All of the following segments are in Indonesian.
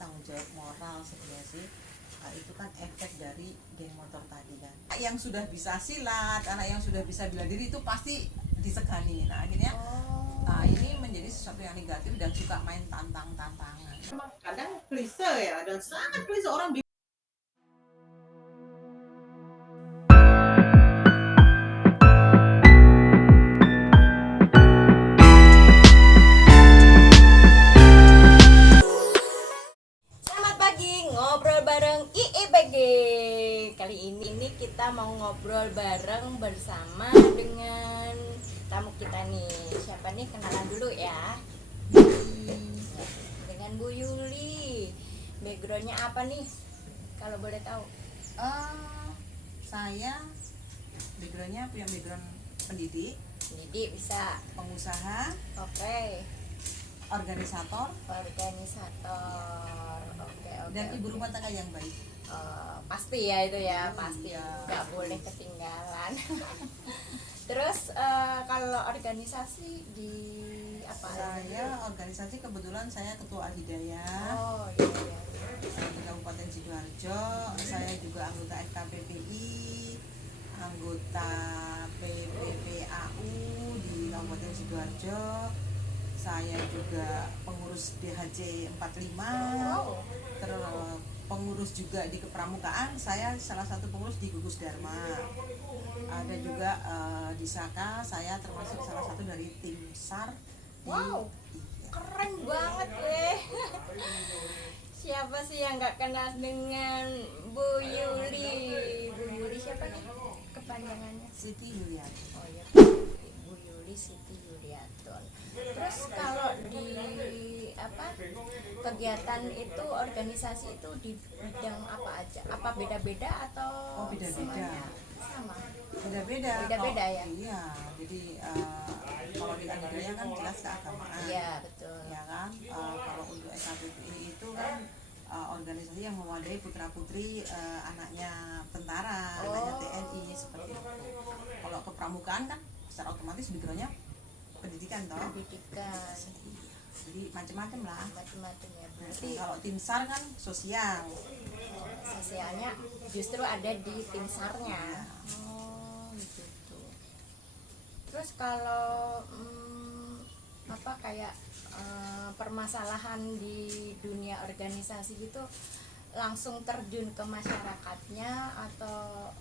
tanggung jawab moral sebenarnya sih. Itu kan efek dari geng motor tadi kan. Yang sudah bisa silat, anak yang sudah bisa bela diri itu pasti disegani. Nah akhirnya ini menjadi sesuatu yang negatif dan suka main tantangan. Kadang klise ya, dan sangat klise orang. Selamat pagi, ngobrol bareng IIBG. Kali ini kita mau ngobrol bareng bersama dengan tamu kita nih. Siapa nih? Kenalan dulu ya. Dengan Bu Yuli. Backgroundnya apa nih? Kalau boleh tahu. Saya backgroundnya punya background pendidik, Bisa. pengusaha, Oke. organisator, Organisator. Oke. dan ibu rumah tangga yang baik. Pasti ya itu ya, pasti Iya. nggak boleh ketinggalan. Terus kalau organisasi di apa? Saya organisasi, kebetulan saya ketua Al-Hidayah Oh iya. di Kabupaten Sidoarjo. Saya juga anggota FKPPI, anggota PPPAU di Kabupaten Sidoarjo. Saya juga pengurus DHC 45, pengurus juga di kepramukaan. Saya salah satu pengurus di Gugus Dharma. Ada juga di Saka, saya termasuk salah satu dari tim SAR. Wow, keren banget deh. Siapa sih yang nggak kenal dengan Bu Yuli? Bu Yuli siapa nih kepanjangannya? Siti Yuliani. Oh ya, Bu Yuli Siti Yuliaton. Terus kalau di apa kegiatan itu, organisasi itu di bidang apa aja? Apa beda-beda atau Beda-beda. semuanya sama? Beda-beda. Beda-beda ya? Iya, jadi kalau di Al-Hidayah kan jelas keagamaan. Iya betul. Ya kan, kalau untuk SKPPI itu kan organisasi yang mewadai putra-putri anaknya tentara, anaknya TNI, seperti itu. Kalau kepramukaan kan secara otomatis backgroundnya pendidikan toh. Pendidikan. Jadi macam-macam lah. Macam-macam ya. Berarti Kalau tim SAR kan sosial. sosialnya justru ada di tim SAR-nya. Oh gitu. Terus kalau apa kayak permasalahan di dunia organisasi gitu langsung terjun ke masyarakatnya atau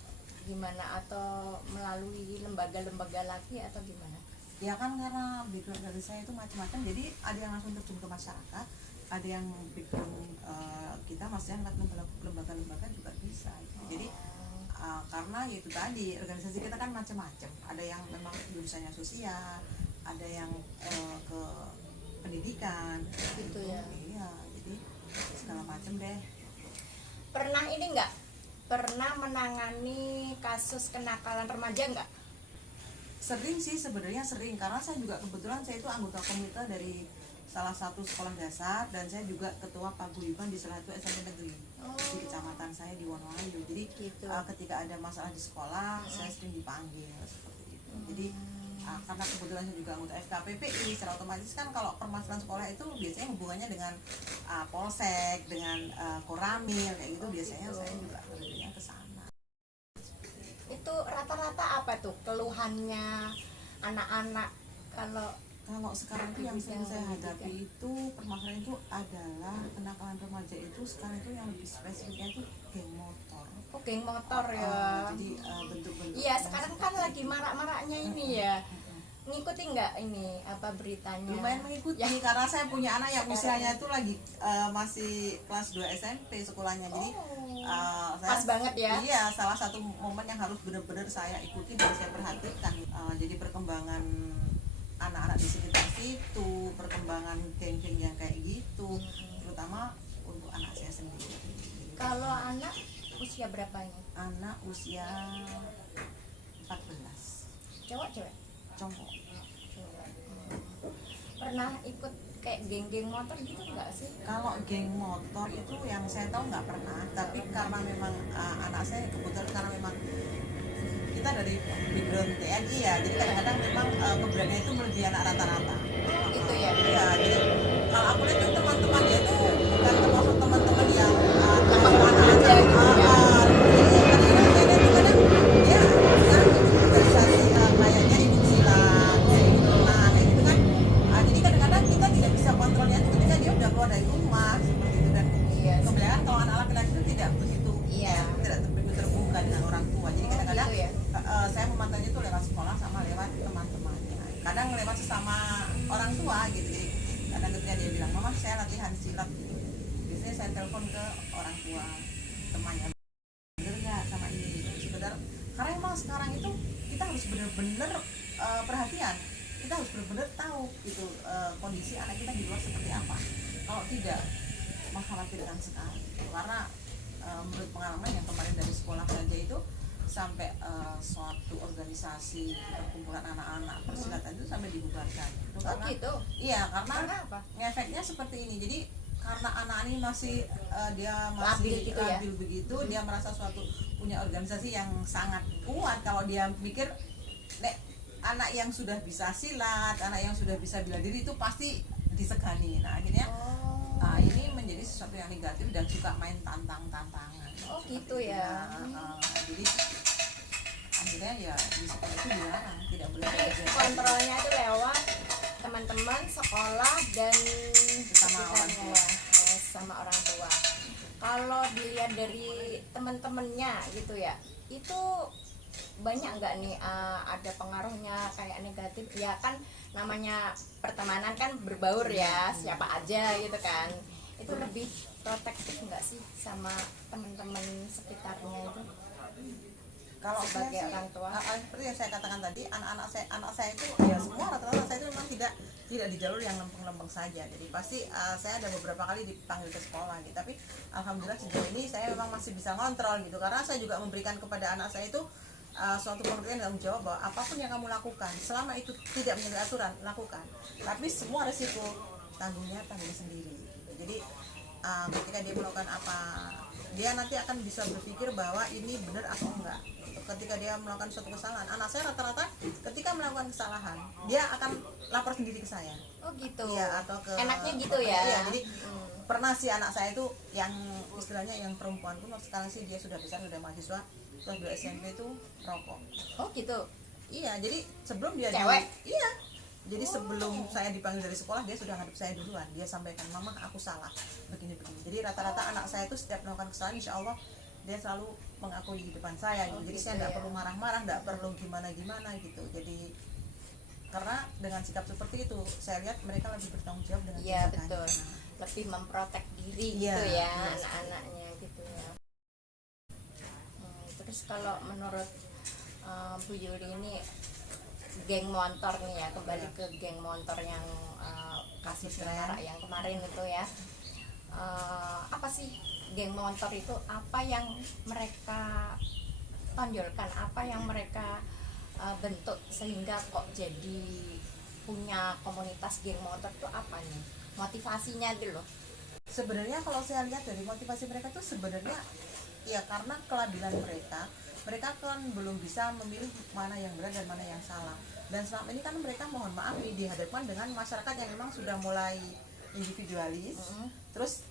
gimana, atau melalui lembaga-lembaga lagi atau gimana? Ya kan karena background dari saya itu macam-macam, jadi ada yang langsung terjun ke masyarakat, ada yang background kita maksudnya lembaga-lembaga juga bisa. Jadi karena ya itu tadi, organisasi kita kan macam-macam, ada yang memang jurusannya sosial, ada yang ke pendidikan Gitu ya. Iya, jadi segala macam deh. Pernah ini enggak? Pernah menangani kasus kenakalan remaja enggak? Sering sih, sebenarnya sering, karena saya juga kebetulan saya itu anggota komite dari salah satu sekolah dasar, dan saya juga ketua paguyuban di salah satu SMP negeri di kecamatan saya di Wonoayu. Jadi Gitu. ketika ada masalah di sekolah, saya sering dipanggil seperti itu. Jadi karena kebetulan saya juga anggota FKPPI, secara otomatis kan kalau permasalahan sekolah itu biasanya hubungannya dengan polsek, dengan koramil kayak gitu, biasanya saya juga terjunnya ke sana. Itu rata-rata apa tuh keluhannya anak-anak kalau Sekarang itu yang sering saya hadapi itu, permasalahan itu adalah kenakalan remaja itu sekarang itu yang lebih spesifiknya itu geng motor. geng motor ya? Jadi bentuk-bentuk. Iya, sekarang kan lagi marak-maraknya ini ya. Ngikuti nggak ini apa beritanya? Lumayan mengikuti Ya. karena saya punya anak yang usianya itu lagi masih kelas 2 SMP sekolahnya. Jadi Pas banget ya. Iya, salah satu momen yang harus benar-benar saya ikuti dan saya perhatikan. Jadi perkembangan anak-anak di sekitar situ, perkembangan geng-geng yang kayak gitu, terutama untuk anak saya sendiri. Kalau anak usia berapanya? Anak usia 14, Cowok cewek? cowok. Pernah ikut kayak geng-geng motor gitu nggak sih? Kalau geng motor itu yang saya tahu nggak pernah, tapi karena memang anak saya kebetulan karena memang kita dari background TNI ya, jadi kadang-kadang memang keberanian itu melebihi anak rata-rata. Gitu ya. Iya, jadi kalau aku lihat tuh teman-teman dia tuh bukan termasuk teman latihan silat gitu. Biasanya saya telepon ke orang tua temannya, bener nggak sama ini, sekedar karena emang sekarang itu kita harus bener-bener perhatian, kita harus bener-bener tahu itu kondisi anak kita di luar seperti apa. Kalau tidak, mengkhawatirkan sekali karena menurut pengalaman yang kemarin dari sekolah saja itu sampai suatu organisasi perkumpulan anak-anak persilatan itu sampai dibubarkan itu karena gitu. iya karena apa? efeknya seperti ini. Jadi karena anak ini masih dia masih Labil gitu ya? labil begitu, dia merasa suatu punya organisasi yang sangat kuat. Kalau dia mikir nek anak yang sudah bisa silat, anak yang sudah bisa bela diri itu pasti disegani. Nah akhirnya ini menjadi sesuatu yang negatif dan suka main tantang-tantangan. Oh gitu ya. Jadi akhirnya ya di sekolah itu dilarang, tidak boleh Jadi terjadi. kontrolnya itu lewat teman-teman sekolah dan Sama orang sekitarnya tua. ya. Oh, sama orang tua. Kalau dilihat dari teman-temannya gitu ya, itu banyak nggak nih ada pengaruhnya kayak negatif ya kan, namanya pertemanan kan berbaur ya, siapa aja gitu kan. Itu lebih protektif nggak sih sama teman-teman sekitarnya itu? Kalau saya Sebagai sih, orang tua. seperti yang saya katakan tadi, anak saya itu ya semua rata-rata saya itu memang tidak di jalur yang lempeng-lempeng saja. Jadi pasti saya ada beberapa kali dipanggil ke sekolah gitu. Tapi alhamdulillah sejauh ini saya memang masih bisa ngontrol gitu, karena saya juga memberikan kepada anak saya itu suatu pengertian dan tanggung jawab bahwa apapun yang kamu lakukan selama itu tidak menyalahi aturan, lakukan. Tapi semua resiko tanggung sendiri. Jadi ketika dia melakukan apa, dia nanti akan bisa berpikir bahwa ini benar atau enggak. Ketika dia melakukan suatu kesalahan, anak saya rata-rata ketika melakukan kesalahan dia akan lapor sendiri ke saya. Oh gitu. Iya, atau ke Enaknya gitu ya. Iya, jadi pernah sih anak saya itu yang istilahnya yang perempuan pun sekarang sih dia sudah besar, sudah mahasiswa, kelas 2 SMP itu rokok. Oh gitu. Iya, jadi sebelum dia Cewek? iya. Jadi sebelum saya dipanggil dari sekolah dia sudah ngadep saya duluan. Dia sampaikan, "Mama, aku salah." Begini-begini. Jadi rata-rata anak saya itu setiap melakukan kesalahan insya Allah dia selalu mengakui di depan saya gitu. Jadi gitu saya tidak ya. perlu marah-marah, tidak perlu gimana-gimana gitu. Jadi karena dengan sikap seperti itu saya lihat mereka lebih bertanggung jawab dengan Iya tindakannya. betul. Lebih memprotek diri Iya, gitu ya iya. anak-anaknya gitu ya. Terus kalau menurut Bu Yuli ini geng motor nih ya, kembali ke geng motor yang kasus marak yang kemarin itu ya. Apa sih geng motor itu, apa yang mereka tonjolkan, apa yang mereka bentuk sehingga kok jadi punya komunitas geng motor itu apa nih motivasinya dulu? Sebenarnya kalau saya lihat dari motivasi mereka tuh sebenarnya ya karena kelabilan mereka kan belum bisa memilih mana yang benar dan mana yang salah. Dan selama ini kan mereka mohon maaf nih dihadapkan dengan masyarakat yang memang sudah mulai individualis, terus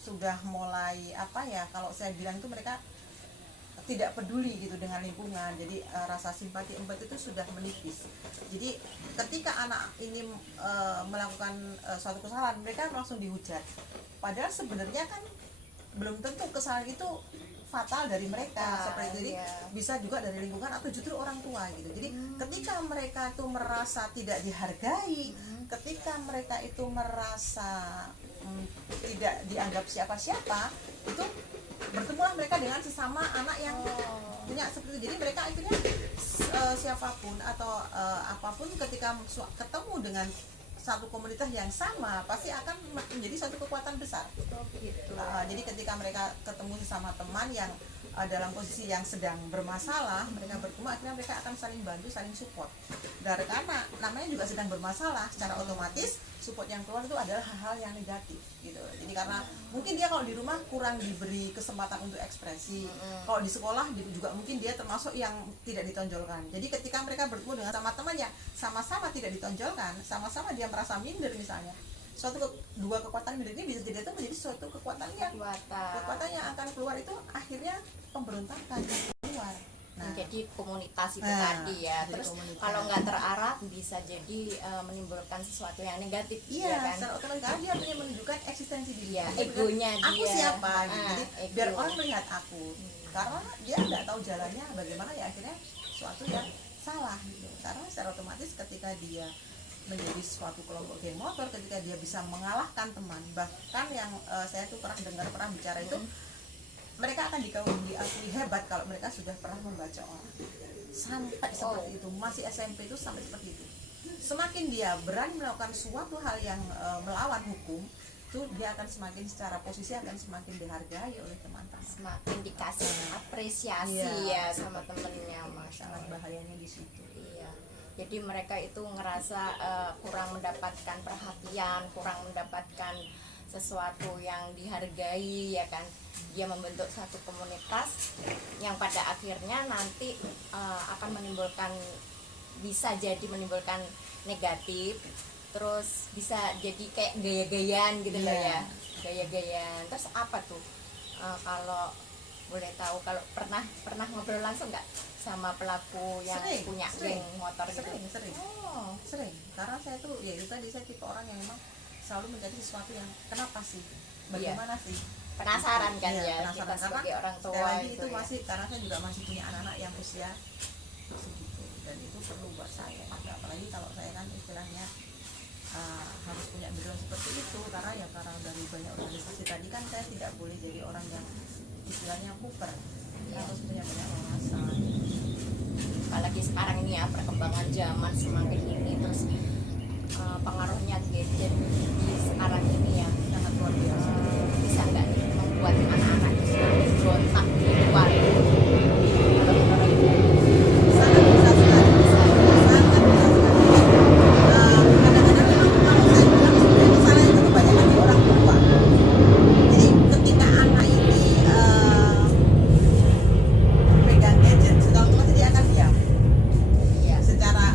sudah mulai apa ya, kalau saya bilang itu mereka tidak peduli gitu dengan lingkungan. Jadi rasa simpati empati itu sudah menipis. Jadi ketika anak ini melakukan suatu kesalahan, mereka langsung dihujat. Padahal sebenarnya kan belum tentu kesalahan itu fatal dari mereka, seperti itu. Jadi bisa juga dari lingkungan atau justru orang tua gitu. Jadi ketika mereka itu merasa tidak dihargai, ketika mereka itu merasa tidak dianggap siapa-siapa, itu bertemulah mereka dengan sesama anak yang punya seperti itu. Jadi mereka akhirnya siapapun atau apapun ketika ketemu dengan satu komunitas yang sama pasti akan menjadi satu kekuatan besar. Jadi ketika mereka ketemu sesama teman yang dalam posisi yang sedang bermasalah, mereka bertemu, akhirnya mereka akan saling bantu, saling support. Dan karena namanya juga sedang bermasalah, secara otomatis support yang keluar itu adalah hal-hal yang negatif gitu. Jadi karena mungkin dia kalau di rumah kurang diberi kesempatan untuk ekspresi, kalau di sekolah juga mungkin dia termasuk yang tidak ditonjolkan. Jadi ketika mereka bertemu dengan sama teman yang sama-sama tidak ditonjolkan, sama-sama dia merasa minder misalnya, dua kekuatan minder ini bisa jadi itu menjadi suatu kekuatan yang akan keluar, itu akhirnya pemberontakan keluar. Jadi komunitas itu tadi ya. Terus kalau nggak terarah bisa jadi menimbulkan sesuatu yang negatif. Iya kan? Secara otomatis dia ingin menunjukkan eksistensi dia, egonya dia. Aku siapa? Jadi ego. biar orang melihat aku. Karena dia nggak tahu jalannya bagaimana, ya akhirnya suatu yang salah gitu. Karena secara otomatis ketika dia menjadi suatu kelompok geng motor, ketika dia bisa mengalahkan teman, bahkan yang saya tuh pernah dengar, pernah bicara itu, mereka akan diakui hebat kalau mereka sudah pernah membaca orang. Sampai seperti itu, masih SMP itu sampai seperti itu. Semakin dia berani melakukan suatu hal yang melawan hukum, itu dia akan semakin, secara posisi akan semakin dihargai oleh teman-teman, semakin dikasih apresiasi Iya, ya sama temennya. Masya sangat Allah. bahayanya di situ. Iya. Jadi mereka itu ngerasa kurang mendapatkan perhatian, kurang mendapatkan sesuatu yang dihargai, ya kan. Dia membentuk satu komunitas yang pada akhirnya nanti akan menimbulkan, bisa jadi menimbulkan negatif, terus bisa jadi kayak gaya-gayaan gitu loh Iya. ya, gaya-gayaan. Terus apa tuh, kalau boleh tahu, kalau pernah ngobrol langsung nggak sama pelaku yang Sering, punya sering. geng motor gitu? Sering. Oh, Sering, karena saya tuh ya itu tadi, saya tipe orang yang memang selalu mencari sesuatu yang kenapa sih, bagaimana sih, penasaran kan Iya, ya, penasaran. kita sebagai Karena orang tua sekali lagi gitu itu ya. masih, karena saya juga masih punya anak-anak yang usia segitu, dan itu perlu buat saya juga. Apalagi kalau saya kan istilahnya harus punya background seperti itu, karena dari banyak organisasi tadi kan saya tidak boleh jadi orang yang istilahnya kuper, harus punya banyak wawasan. Apalagi sekarang ini ya, perkembangan zaman semakin ini, terus pengaruhnya gadget di sekarang ini ya, Sangat luar biasa. bisa nggak nih membuat anak-anak itu semakin berontak di luar? Kalau menurut Sangat bisa sekali, sangat bisa sekali. Kadang-kadang memang kalau saya bilang sebenarnya kesalahan itu kebanyakan di orang tua. Jadi ketika anak ini pegang gadget, setelah itu dia akan diam. ya, Secara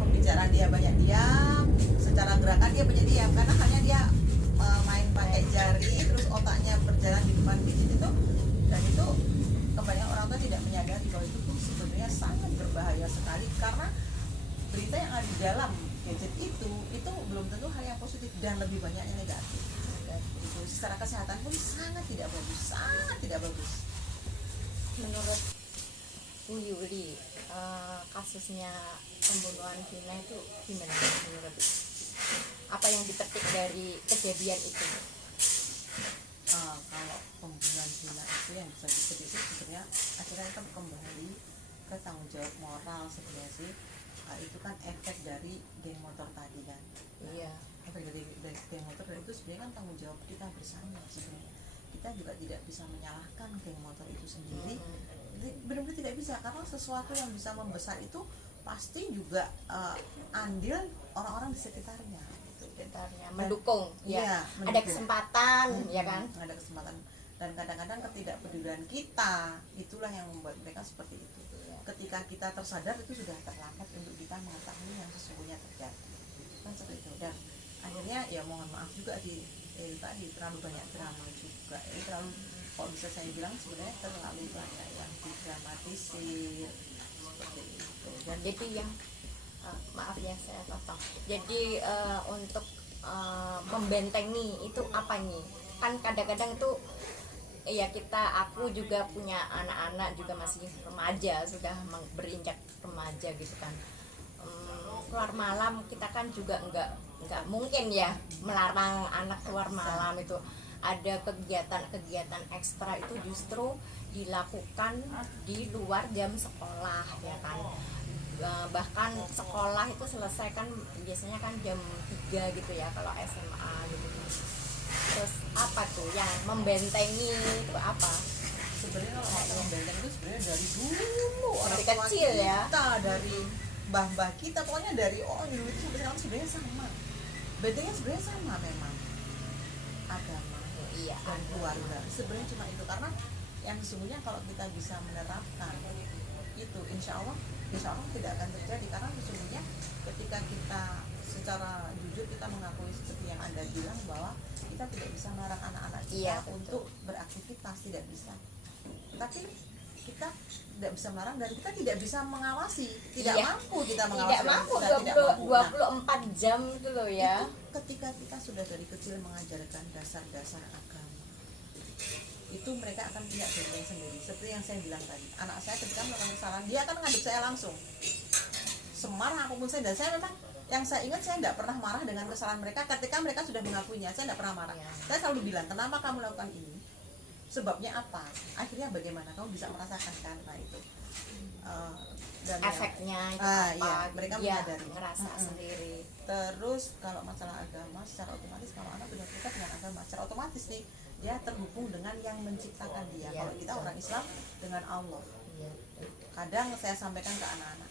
pembicaraan dia banyak diam, secara gerakan dia banyak diam, karena hanya dia main pakai jari, terus otaknya berjalan di depan gadget itu, dan itu kebanyakan orang tua tidak menyadari bahwa itu tuh sebenarnya sangat berbahaya sekali, karena berita yang ada di dalam gadget itu belum tentu hal yang positif, dan lebih banyak yang negatif. Dan itu secara kesehatan pun sangat tidak bagus, sangat tidak bagus. menurut Bu Yuli, kasusnya pembunuhan Vina itu gimana menurut? Apa yang dipetik dari kejadian itu? Kalau pembunuhan gila itu yang bisa dipetik itu sebenarnya akhirnya kan kembali ke tanggung jawab moral sebenarnya sih. Itu kan efek dari geng motor tadi kan, Iya. efek dari geng motor, dan itu sebenarnya kan tanggung jawab kita bersama sebenarnya. Kita juga tidak bisa menyalahkan geng motor itu sendiri. Jadi benar-benar tidak bisa, karena sesuatu yang bisa membesar itu pasti juga andil orang-orang di sekitarnya. Sekitarnya mendukung, Iya, ya. Ada mendukung. kesempatan, ya kan? Ada kesempatan, dan kadang-kadang ketidakpedulian kita itulah yang membuat mereka seperti itu. Ketika kita tersadar, itu sudah terlambat untuk kita mengetahui yang sesungguhnya terjadi, kan seperti itu. Dan akhirnya ya mohon maaf juga tadi terlalu banyak drama juga, terlalu, kalau bisa saya bilang sebenarnya terlalu banyak yang didramatisir seperti itu. Dan Jadi yang maaf ya saya potong. Jadi untuk membentengi itu apa nih? Kan kadang-kadang itu ya, aku juga punya anak-anak juga masih remaja, sudah berinjak remaja gitu kan. Keluar malam kita kan juga nggak mungkin ya melarang anak keluar malam. Itu ada kegiatan-kegiatan ekstra itu justru dilakukan di luar jam sekolah, ya kan. Bahkan sekolah itu selesai kan biasanya kan jam 3 gitu ya kalau SMA gitu. Terus apa tuh yang membentengi itu apa? sebenarnya kalau kita membenteng itu sebenarnya dari dulu, orang Dari tua kecil ya. kita, dari mbah-mbah kita, pokoknya dari dulu itu sebenarnya sama. Bentengnya sebenarnya sama, memang agama Iya. dan keluarga. Sebenarnya cuma itu, karena yang sesungguhnya kalau kita bisa menerapkan itu, insya Allah tidak akan terjadi. Karena sesungguhnya ketika kita secara jujur kita mengakui seperti yang Anda bilang, bahwa kita tidak bisa melarang anak-anak kita Iya, betul. untuk beraktivitas, tidak bisa. Tapi kita tidak bisa melarang, dan kita tidak bisa mengawasi, tidak Iya. mampu kita mengawasi. Tidak mampu Kita tidak mampu. Nah, 24 jam itu loh ya. itu ketika kita sudah dari kecil mengajarkan dasar-dasar agama, itu mereka akan punya benteng sendiri. Seperti yang saya bilang tadi, anak saya ketika melakukan kesalahan, dia akan menghadap saya langsung. semarah apapun saya, dan saya memang yang saya ingat saya tidak pernah marah dengan kesalahan mereka ketika mereka sudah mengakuinya. Saya tidak pernah marah. Ya. Saya selalu bilang, kenapa kamu lakukan ini, sebabnya apa, akhirnya bagaimana, kamu bisa merasakan kan. Nah itu dan Efeknya itu ya, apa? mereka dia menyadari. ngerasa sendiri. Terus kalau masalah agama, secara otomatis kalau anak sudah terikat dengan agama, secara otomatis nih dia terhubung dengan yang menciptakan dia. Iya, Kalau kita betul. orang Islam dengan Allah. Iya. Kadang saya sampaikan ke anak-anak,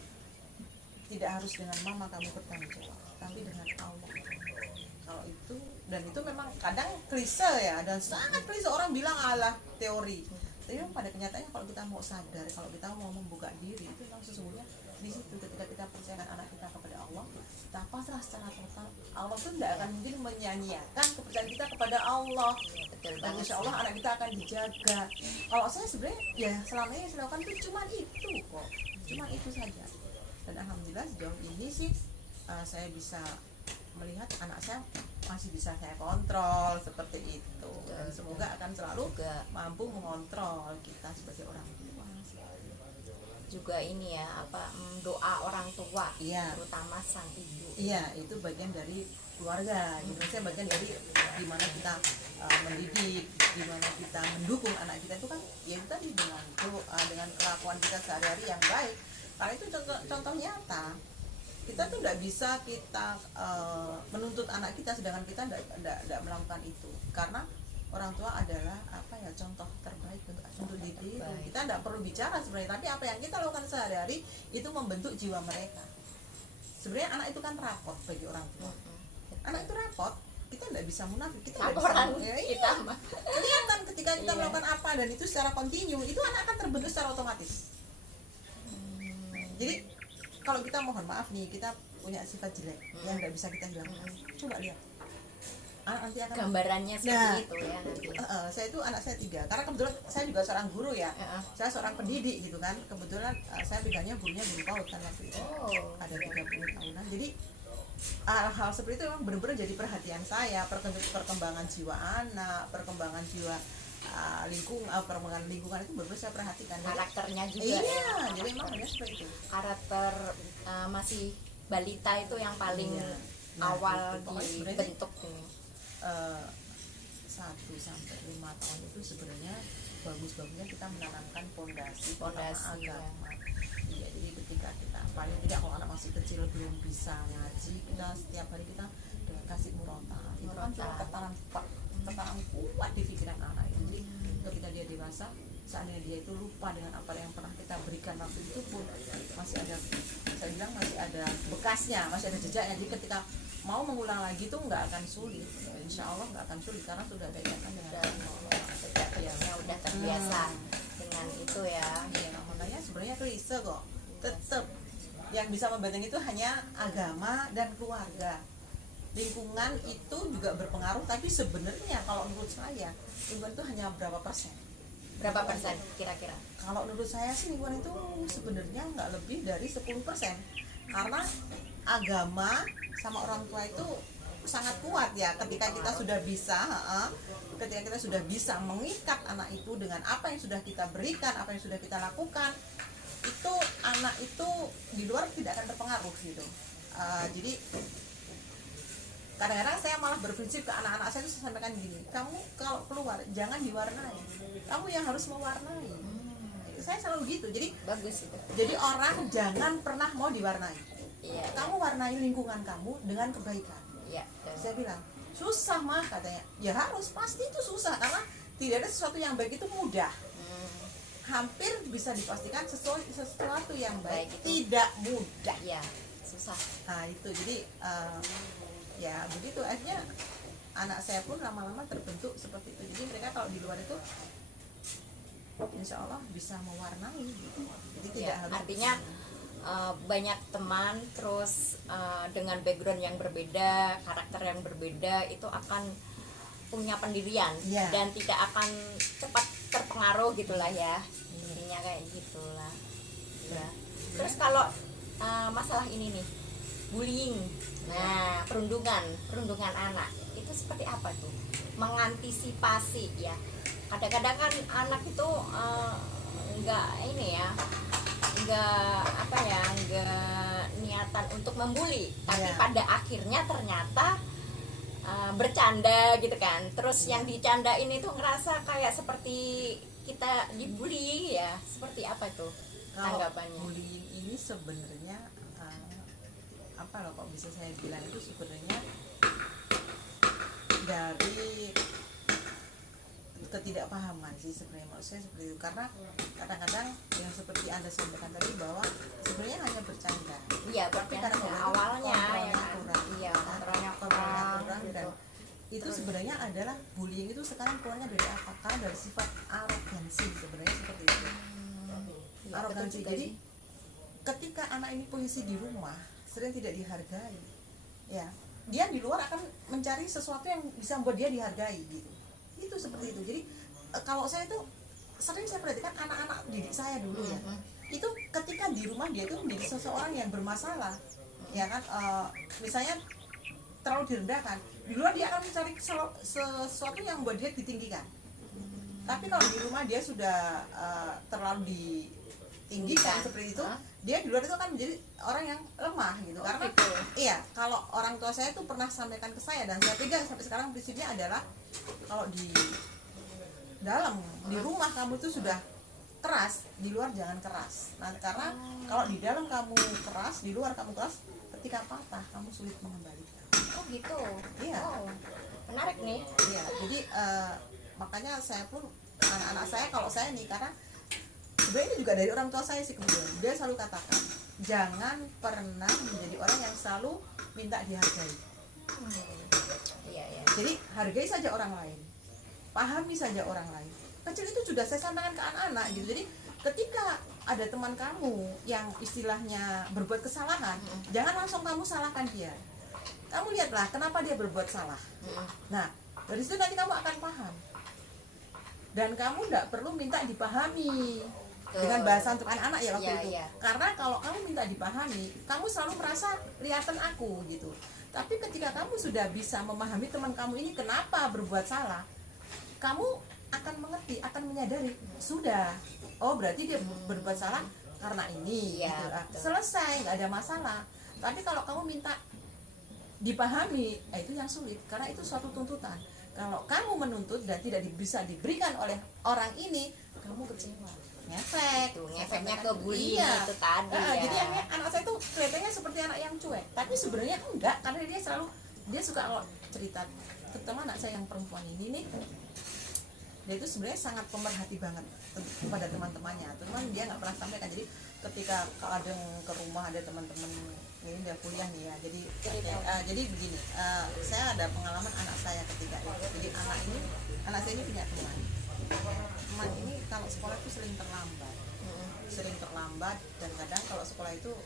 tidak harus dengan mama kamu bertanggung jawab, tapi dengan Allah. Kalau itu, dan itu memang kadang klise ya, dan sangat klise, orang bilang Allah teori. Tapi pada kenyataannya kalau kita mau sadar, kalau kita mau membuka diri, itu memang sesungguhnya di situ ketika kita percayakan anak kita kepada Allah, kita pasrah secara total. Allah pun tidak akan mungkin menyanyiakan kepercayaan kita kepada Allah. Betul Dan banget. insya Allah anak kita akan dijaga. Kalau saya sebenarnya ya selama ini saya lakukan itu cuma itu kok, cuma itu saja. Dan alhamdulillah sejauh ini sih saya bisa melihat anak saya masih bisa saya kontrol seperti itu. Dan semoga akan selalu Juga mampu mengontrol kita sebagai orang tua. juga ini ya apa doa orang tua, Iya. terutama sang ibu. Iya, itu bagian dari keluarga. Gitu. Saya bagian dari gimana kita mendidik, gimana kita mendukung anak kita itu kan ya itu tadi dengan kelakuan kita sehari-hari yang baik. Karena itu contoh nyata. Kita tuh tidak bisa kita menuntut anak kita sedangkan kita tidak melakukan itu. Karena orang tua adalah apa ya, contoh terbaik untuk diri. Kita tidak perlu bicara sebenarnya, tapi apa yang kita lakukan sehari-hari itu membentuk jiwa mereka. Sebenarnya anak itu kan rapot bagi orang tua. Anak itu rapot, kita tidak bisa munafik, kita tidak bisa Laporan ya, kita mah. kelihatan ketika kita Iya. melakukan apa dan itu secara kontinu, itu anak akan terbentuk secara otomatis. Jadi kalau kita mohon maaf nih, kita punya sifat jelek yang tidak bisa kita hilangkan, coba lihat anak nanti akan Gambarannya seperti Nah, itu ya nanti. saya itu anak saya 3, karena kebetulan saya juga seorang guru ya, Heeh. saya seorang pendidik gitu kan, kebetulan saya bidangnya gurunya guru PAUD kan waktu itu Oh, ada 30 tahunan. Jadi hal-hal seperti itu memang benar-benar jadi perhatian saya, perkembangan jiwa anak, perkembangan jiwa perkembangan lingkungan itu benar-benar saya perhatikan. Jadi, karakternya juga iya, ya. jadi memang benar seperti itu. Karakter masih balita itu yang paling Iya. Nah, awal itu. Pokoknya sebenarnya sih, dibentuk nih. 1 sampai 5 tahun itu sebenarnya bagus-bagusnya kita menanamkan fondasi Fondasi, agama. Iya, jadi ketika kita paling tidak kalau anak masih kecil belum bisa ngaji, kita setiap hari kita dengan kasih murotal. Itu kan cuma tertanam kuat di pikiran anak itu. Jadi ketika dia dewasa, seandainya dia itu lupa dengan apa yang pernah kita berikan waktu itu pun masih ada, saya bilang masih ada bekasnya, masih ada jejaknya. Jadi ketika mau mengulang lagi tuh nggak akan sulit, insya Allah nggak akan sulit karena sudah ada ikatan dengan Allah. Ya udah terbiasa dengan itu ya. Ya, makanya sebenarnya klise kok, tetap yang bisa membantu itu hanya agama dan keluarga. Lingkungan itu juga berpengaruh, tapi sebenarnya kalau menurut saya lingkungan itu hanya berapa persen. Berapa persen kira-kira? Kalau menurut saya sih lingkungan itu sebenarnya nggak lebih dari 10%, karena agama sama orang tua itu sangat kuat ya ketika kita sudah bisa ketika kita sudah bisa mengikat anak itu dengan apa yang sudah kita berikan, apa yang sudah kita lakukan, itu anak itu di luar tidak akan terpengaruh gitu. Jadi kadang-kadang saya malah berprinsip ke anak-anak saya itu, saya sampaikan gini, kamu kalau keluar jangan diwarnai, kamu yang harus mewarnai. Saya selalu gitu. Jadi Bagus itu. jadi orang jangan pernah mau diwarnai. Iya. Kamu warnai lingkungan kamu dengan kebaikan. Iya. Saya bilang susah mah katanya, ya harus, pasti itu susah karena tidak ada sesuatu yang baik itu mudah. Hampir bisa dipastikan sesuatu yang baik Baik itu tidak mudah. Iya, susah. Nah itu jadi ya begitu, akhirnya anak saya pun lama-lama terbentuk seperti itu. Jadi mereka kalau di luar itu insya Allah bisa mewarnai gitu. Jadi tidak Ya, harus artinya banyak teman terus dengan background yang berbeda, karakter yang berbeda itu akan punya pendirian Iya. dan tidak akan cepat terpengaruh gitulah ya. Intinya kayak gitulah. Ya. Terus kalau masalah ini nih, bullying. Nah, perundungan anak itu seperti apa tuh? Mengantisipasi ya. Kadang-kadang kan anak itu enggak ini ya, enggak apa ya, enggak niatan untuk membuli, tapi Iya. pada akhirnya ternyata bercanda gitu kan. Terus yang dicandain itu ngerasa kayak seperti kita dibully ya. Seperti apa itu Kalau tanggapannya? bullying ini sebenarnya apa loh, kok bisa saya bilang itu sebenarnya dari ketidakpahaman sih sebenarnya, menurut saya seperti itu. Karena kadang-kadang yang seperti Anda sampaikan tadi bahwa sebenarnya hanya bercanda, Iya, tapi bercanda karena awalnya ya kontrolnya kan. kurang, Iya, kontrolnya kontrolnya kurang kurang, gitu. dan itu sebenarnya adalah bullying itu sekarang keluarnya dari apa? Karena dari sifat arogansi, sebenarnya seperti itu. Iya, Arogansi. betul juga Jadi sih. ketika anak ini posisi di rumah sering tidak dihargai, ya dia di luar akan mencari sesuatu yang bisa membuat dia dihargai gitu. Itu seperti itu. Jadi kalau saya tuh sering saya perhatikan anak-anak didik saya dulu ya, itu ketika di rumah dia itu menjadi seseorang yang bermasalah, ya kan. Misalnya terlalu direndahkan, di luar dia akan mencari sesuatu yang membuat dia ditinggikan. Tapi kalau di rumah dia sudah terlalu ditinggikan seperti itu, dia di luar itu akan menjadi orang yang lemah gitu. Karena gitu. iya, kalau orang tua saya tuh pernah sampaikan ke saya, dan saya pegang sampai sekarang prinsipnya adalah kalau di dalam di rumah kamu tuh sudah keras, di luar jangan keras. Nah, karena kalau di dalam kamu keras, di luar kamu keras, ketika patah kamu sulit mengembalikan. Oh gitu. Iya. Oh, menarik nih. Iya, jadi makanya saya pun anak-anak saya, kalau saya nih, karena sebenarnya ini juga dari orang tua saya sih, kemudian dia selalu katakan jangan pernah menjadi orang yang selalu minta dihargai. Iya, iya. Jadi hargai saja orang lain, pahami saja orang lain. Kecil itu sudah saya sampaikan ke anak-anak gitu. Jadi ketika ada teman kamu yang istilahnya berbuat kesalahan, jangan langsung kamu salahkan dia. Kamu lihatlah kenapa dia berbuat salah. Nah, dari situ nanti kamu akan paham. Dan kamu tidak perlu minta dipahami dengan bahasa untuk anak-anak ya waktu Iya, itu. iya. Karena kalau kamu minta dipahami, kamu selalu merasa lihatan aku gitu. Tapi ketika kamu sudah bisa memahami teman kamu ini kenapa berbuat salah, kamu akan mengerti, akan menyadari, sudah, oh berarti dia berbuat salah karena ini, Iya, gitu. betul. Selesai, nggak ada masalah. Tapi kalau kamu minta dipahami, itu yang sulit, karena itu suatu tuntutan. Kalau kamu menuntut dan tidak bisa diberikan oleh orang ini, kamu kecewa, ngefek. Tuh, Saya ngefeknya sampaikan ke bullying iya. itu tadi ya. Jadi anak saya tuh kelihatannya seperti anak yang cuek, tapi sebenarnya enggak, karena dia suka kalau cerita, terutama anak saya yang perempuan ini nih, dia itu sebenarnya sangat pemerhati banget kepada teman-temannya. Cuman dia nggak pernah sampaikan. Jadi ketika kadang ke rumah ada teman-teman ini udah kuliah nih ya, jadi begini, saya ada pengalaman anak saya ketika itu. Jadi anak saya ini punya teman ini kalau sekolah itu sering terlambat, dan kadang kalau sekolah itu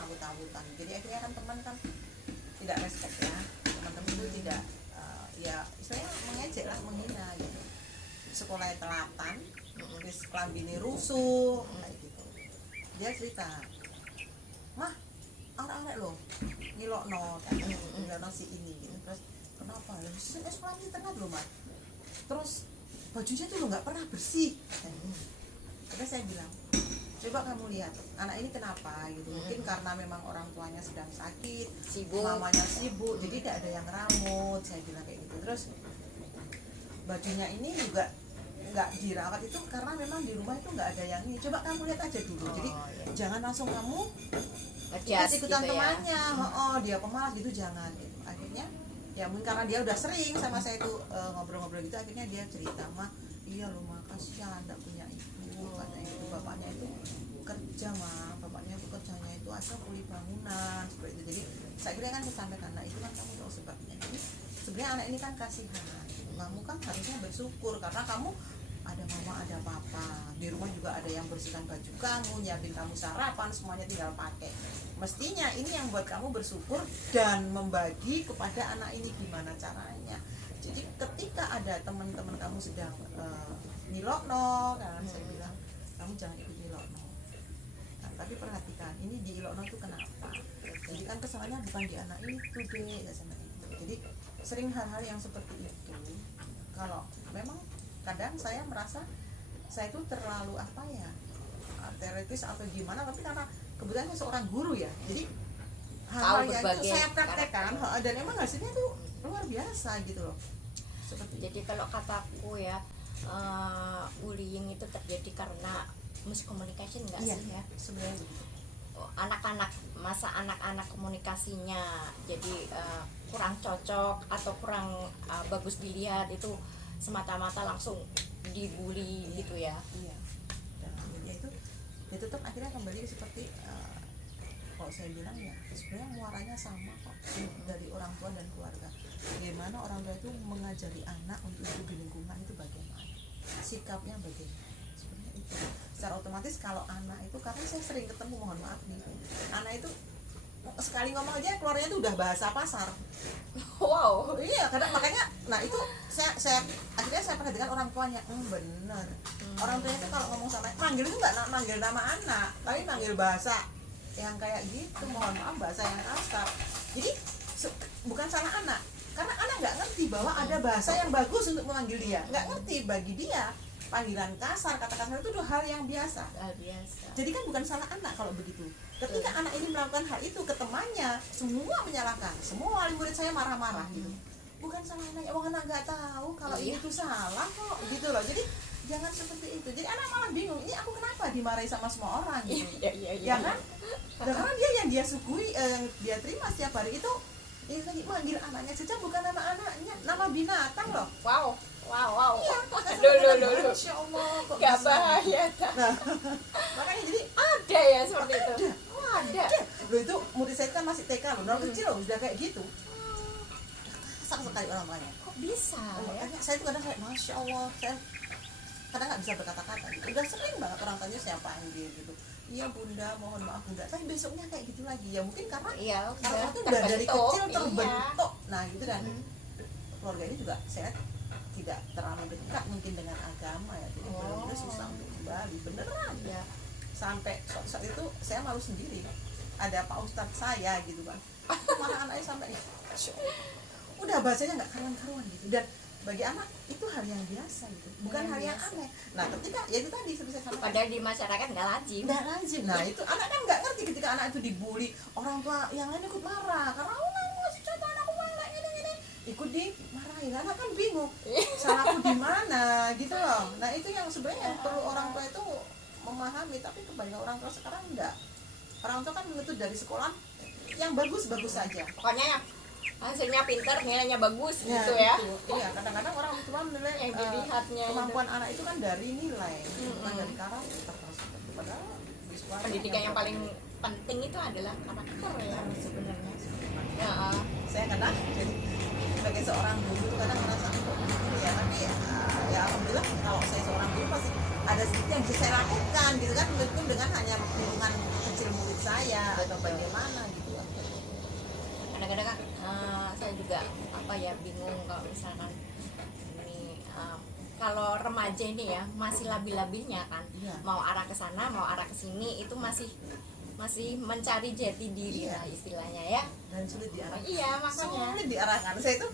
awut-awutan. Jadi akhirnya kan teman kan tidak respect ya, teman-teman itu tidak ya istilahnya mengejek lah, menghina gitu. Sekolahnya telatan, terus kelambine rusuh kayak gitu. Dia cerita, mah arek-arek loh ngilokno si ini gitu. Terus kenapa? Lah sekolah ini tengah loh mas. Terus bajunya tuh lo nggak pernah bersih. Terus saya bilang, coba kamu lihat anak ini kenapa gitu. Mungkin karena memang orang tuanya sedang sakit, Sibuk. mamanya sibuk, jadi tidak ada yang rambut. Saya bilang kayak gitu. Terus bajunya ini juga nggak dirawat itu karena memang di rumah itu nggak ada yang ini. Coba kamu lihat aja dulu. Jadi jangan langsung kamu Adjust ikutan gitu ya. temannya. Dia pemalas gitu, jangan gitu. Akhirnya ya mungkin karena dia udah sering sama saya itu ngobrol-ngobrol gitu, akhirnya dia cerita, mah iya loh mah kasihan nggak punya ibu, katanya itu bapaknya itu kerja mah, bapaknya itu kerjanya itu asal kuli bangunan seperti itu. Jadi saya kira kan saya sampaikan, nah itu kan kamu tahu sebabnya. Jadi sebenarnya anak ini kan kasihan, kamu kan harusnya bersyukur karena kamu ada mama, ada papa, di rumah juga ada yang bersihkan baju kamu, nyiapin kamu sarapan, semuanya tinggal pakai. Mestinya ini yang buat kamu bersyukur dan membagi kepada anak ini gimana caranya. Jadi ketika ada teman-teman kamu sedang nilokno, kan saya bilang kamu jangan ikut nilokno. Nah, tapi perhatikan ini di ilokno tuh kenapa? Jadi kan kesalahannya bukan di anak itu deh, nggak sama itu. Jadi sering hal-hal yang seperti itu. Kalau memang kadang saya merasa saya itu terlalu teoritis atau gimana, tapi karena kebetulan saya seorang guru ya, jadi tahu yang itu berbagai saya praktekkan karakter. dan emang hasilnya tuh luar biasa gitu loh. Seperti Jadi kalau kataku ya, bullying itu terjadi karena miscommunication nggak iya, sih ya? sebenarnya begitu. Anak-anak, masa anak-anak komunikasinya jadi kurang cocok atau kurang bagus dilihat, itu semata-mata langsung dibully gitu ya. Iya. Dan ya itu tetap akhirnya kembali seperti kalau saya bilang ya sebenarnya muaranya sama kok dari orang tua dan keluarga. Bagaimana orang tua itu mengajari anak untuk hidup di lingkungan itu bagaimana, sikapnya bagaimana, sebenarnya itu. Secara otomatis kalau anak itu, karena saya sering ketemu, mohon maaf nih, anak itu sekali ngomong aja keluarnya itu udah bahasa pasar. Wow. Iya, karena makanya, nah itu saya akhirnya saya perhatikan orang tuanya, bener. Orang tuanya itu kalau ngomong sama, manggil itu nggak manggil nama anak, tapi manggil bahasa yang kayak gitu, mohon maaf bahasa yang kasar. Jadi bukan salah anak, karena anak nggak ngerti bahwa ada bahasa yang bagus untuk memanggil dia, nggak ngerti. Bagi dia panggilan kasar, kata kasar itu udah hal yang biasa. Hal biasa. Jadi kan bukan salah anak kalau begitu. Ketika anak ini melakukan hal itu ke temannya, semua menyalahkan, semua wali murid saya marah-marah gitu. Bukan salah anaknya, orang anak nggak tahu kalau ini tuh salah kok gitu loh. Jadi jangan seperti itu. Jadi anak malah bingung, ini aku kenapa dimarahi sama semua orang gitu. Iya. Ya kan? Dan karena dia yang dia sukui, yang dia terima setiap hari itu, ini lagi manggil anaknya saja bukan nama anaknya, nama binatang loh. Wow. Iya, Loh. Masya Allah, kok Gak bisa? bahaya kan? Nah, makanya jadi Ada ya seperti itu. Ada. loh, itu murid saya kan masih TK loh, orang kecil loh, sudah kayak gitu. Kasar sekali orang tuanya. Kok bisa ya? Makanya saya tuh kadang kayak Masya Allah, saya kadang nggak bisa berkata-kata gitu. Udah sering banget orang tanya saya panggil gitu. Iya bunda, mohon maaf bunda. Tapi besoknya kayak gitu lagi. Ya mungkin karena Iya, karena itu udah terbentuk, dari kecil iya. terbentuk. Nah gitu, dan keluarga ini juga saya tidak terlalu dekat mungkin dengan agama ya. Jadi benar-benar susah untuk kembali. Beneran. Iya. Sampai saat itu saya malu sendiri. Ada Pak Ustadz saya gitu kan. Marah anaknya sampai udah bahasanya nggak karuan-karuan gitu. Dan bagi anak itu hal yang biasa gitu, bukan hal yang aneh. Nah ketika ya itu tadi seperti saya sampaikan, Padahal di masyarakat nggak lazim. nggak lazim. Nah itu anak kan nggak ngerti ketika anak itu dibully, orang tua yang lain ikut marah karena masih contoh anakku malah ini ikut dimarahin, anak kan bingung salahku di mana gitu loh. Nah itu yang sebenarnya yang perlu orang tua itu memahami, tapi kebanyakan orang tua sekarang enggak. Orang tua kan menuntut dari sekolah yang bagus-bagus saja. Pokoknya hasilnya pinter, nilainya bagus Ya, gitu ya. gitu. Iya, kadang-kadang orang tua menilai Yang dilihatnya kemampuan anak itu kan dari nilai, bukan dari karakter. Padahal di sekolah Pendidikan yang paling penting itu adalah karakter ya sebenarnya. Ya, saya kadang jadi sebagai seorang guru tuh kadang merasa kok begini ya, tapi ya alhamdulillah kalau saya seorang guru pasti ada sedikit yang bisa saya lakukan gitu kan, meskipun dengan hanya lingkungan kecil murid saya atau bagaimana gitu kan. kadang-kadang kan saya juga bingung kalau misalkan ini kalau remaja ini ya masih labil-labilnya kan, Iya. mau arah ke sana mau arah ke sini itu masih mencari jati diri Iya. lah istilahnya ya. Dan sulit diarahkan. Iya, makanya. Sulit diarahkan. Saya itu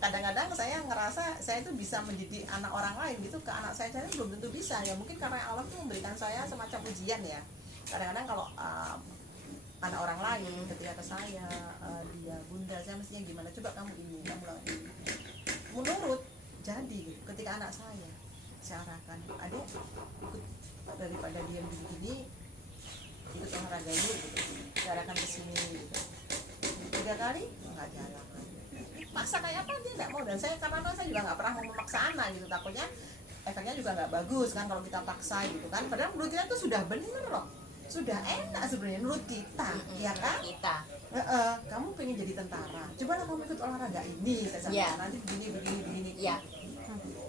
kadang-kadang saya ngerasa saya itu bisa mendidik anak orang lain gitu ke anak saya sendiri belum tentu bisa ya, mungkin karena Allah tuh memberikan saya semacam ujian ya. Kadang-kadang kalau anak orang lain ketika ke saya, dia bunda saya mestinya gimana, coba kamu ini, kamu lakukan ini, menurut jadi gitu. Ketika anak saya arahkan, adik ikut, daripada diam begini ikut olahraga yuk gitu, saya arahkan ke sini gitu. 3 kali nggak jalan, maksa kayak apa dia nggak mau. Dan saya karena saya juga nggak pernah mau memaksa anak gitu, takutnya efeknya juga nggak bagus kan kalau kita paksa gitu kan. Padahal menurut kita tuh sudah bener loh, sudah enak sebenarnya menurut kita, ya kan? Kita Kamu pengen jadi tentara, cobalah kamu ikut olahraga ini, saya sampaikan. Iya. Nanti begini. ya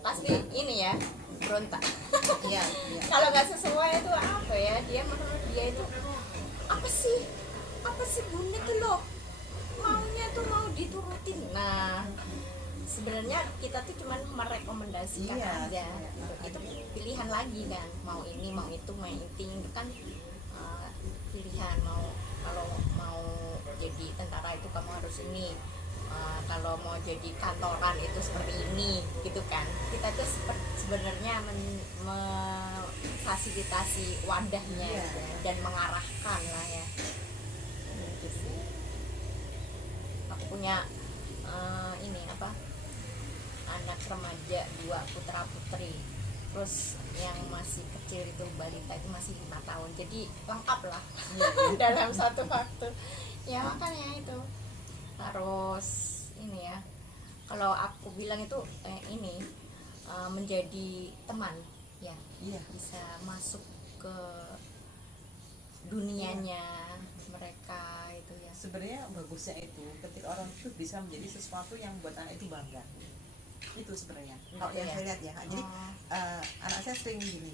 pasti ini ya berontak. Iya. Kalau nggak sesuai itu apa ya, dia menurut dia itu apa sih bunda tuh loh maunya tuh mau diturutin. Nah sebenarnya kita tuh cuman merekomendasikan Iya, aja. iya. Itu pilihan lagi kan, mau ini mau itu itu kan pilihan. Kalau mau jadi tentara itu kamu harus ini, kalau mau jadi kantoran itu seperti ini gitu kan. Kita tuh sebenarnya memfasilitasi wadahnya Iya. gitu, dan mengarahkan lah ya gitu sih. Aku punya ini apa, anak remaja 2 putra putri, terus yang masih kecil itu balita itu masih 5 tahun, jadi lengkap lah dalam satu waktu ya. Makanya itu harus ini ya, kalau aku bilang itu ini menjadi teman ya, Iya. bisa masuk ke dunianya mereka itu ya. Sebenarnya bagusnya itu ketika orang itu bisa menjadi sesuatu yang buat anak itu bangga. Itu sebenarnya kalau yang Iya. saya lihat ya. Jadi anak saya sering gini,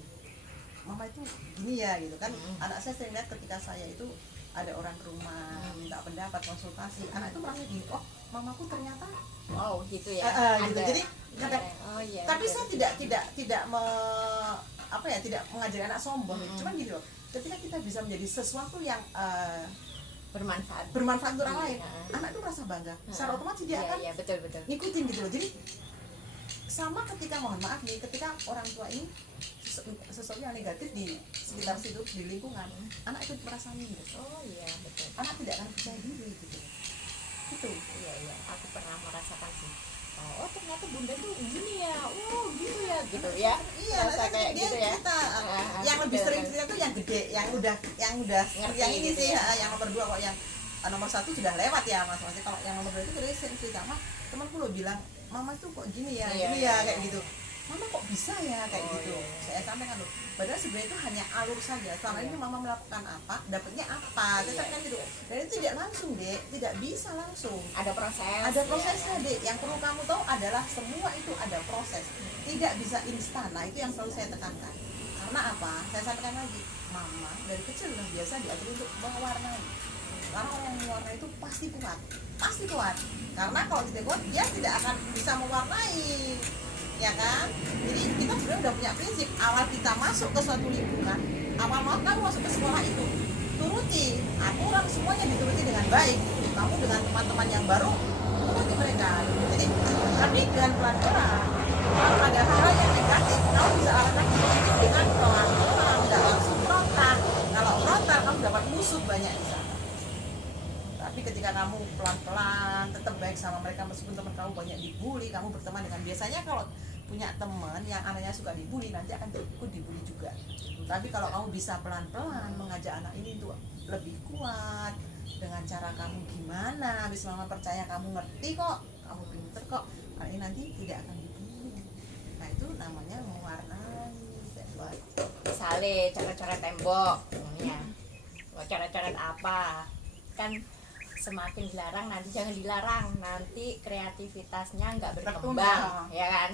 mama itu gini ya gitu kan. Anak saya sering lihat ketika saya itu ada orang ke rumah minta pendapat, konsultasi, anak itu merasa gini, oh mamaku ternyata gitu ya. gitu. Ada. Jadi kadang, Iya, tapi betul. saya tidak tidak mengajari anak sombong. Cuman gitu loh, ketika kita bisa menjadi sesuatu yang bermanfaat untuk orang lain, anak itu merasa bangga. Secara otomatis dia akan Iya, betul. ngikutin gitu loh. Jadi sama ketika, mohon maaf nih, ketika orang tua ini sesuatu yang negatif di sekitar situ, di lingkungan, anak itu merasa minder. Oh iya, betul. Anak tidak akan percaya diri gitu. Itu. Iya, aku pernah merasakan sih. Oh, ternyata bunda tuh gini ya. Oh, gitu ya, gitu ya. Iya, Rasa kayak dia gitu ya. cerita. Ah, Yang lebih betul, sering betul. cerita tuh yang gede, yang udah Ngerti yang ini gitu sih, ya. yang nomor 2 kok. Yang nomor 1 sudah lewat ya mas. Maksudnya kalau yang nomor 2 itu dia sering cerita, mah temanku lo bilang mama tuh kok gini ya, Iya, gini iya, ya, iya. kayak gitu. Mama kok bisa ya kayak Oh, gitu. iya. Saya sampaikan loh. Padahal sebenarnya itu hanya alur saja. Selama Iya. ini mama melakukan apa, dapatnya apa. Saya Iya. sampaikan gitu. Dan itu tidak langsung, Dek. Tidak bisa langsung. Ada proses. Ada prosesnya, ya. Dek. Yang perlu kamu tahu adalah semua itu ada proses. Tidak bisa instan. Nah, itu yang selalu saya tekankan. Karena apa? Saya sampaikan lagi, mama dari kecil udah biasa diatur untuk mewarnai. Karena orang yang mewarnai itu pasti kuat. Pasti kuat. Karena kalau tidak kuat, dia tidak akan bisa mewarnai. Ya kan? Jadi kita sebenarnya udah punya prinsip. Awal kita masuk ke suatu lingkungan, awal mau kamu masuk ke sekolah itu, turuti aturan, semuanya dituruti dengan baik. Kamu dengan teman-teman yang baru, turuti mereka. Jadi tapi dengan pelan-pelan. Kalau ada hal yang negatif, kamu bisa arahkan positif dengan pelan-pelan, tidak langsung frontal. Kalau frontal, kamu dapat musuh banyak di sana. Tapi ketika kamu pelan-pelan tetap baik sama mereka, meskipun teman kamu banyak dibully, kamu berteman dengan, biasanya kalau punya teman yang anaknya suka dibully, nanti akan ikut dibully juga. Tapi kalau kamu bisa pelan-pelan mengajak anak ini untuk lebih kuat dengan cara kamu gimana, bisa mama percaya kamu ngerti kok, kamu pinter kok, anak ini nanti tidak akan dibully. Nah itu namanya mewarnai. Misalnya coret-coret tembok, ya. Mau coret-coret apa? Kan semakin dilarang nanti jangan dilarang, nanti kreativitasnya nggak berkembang, ya kan?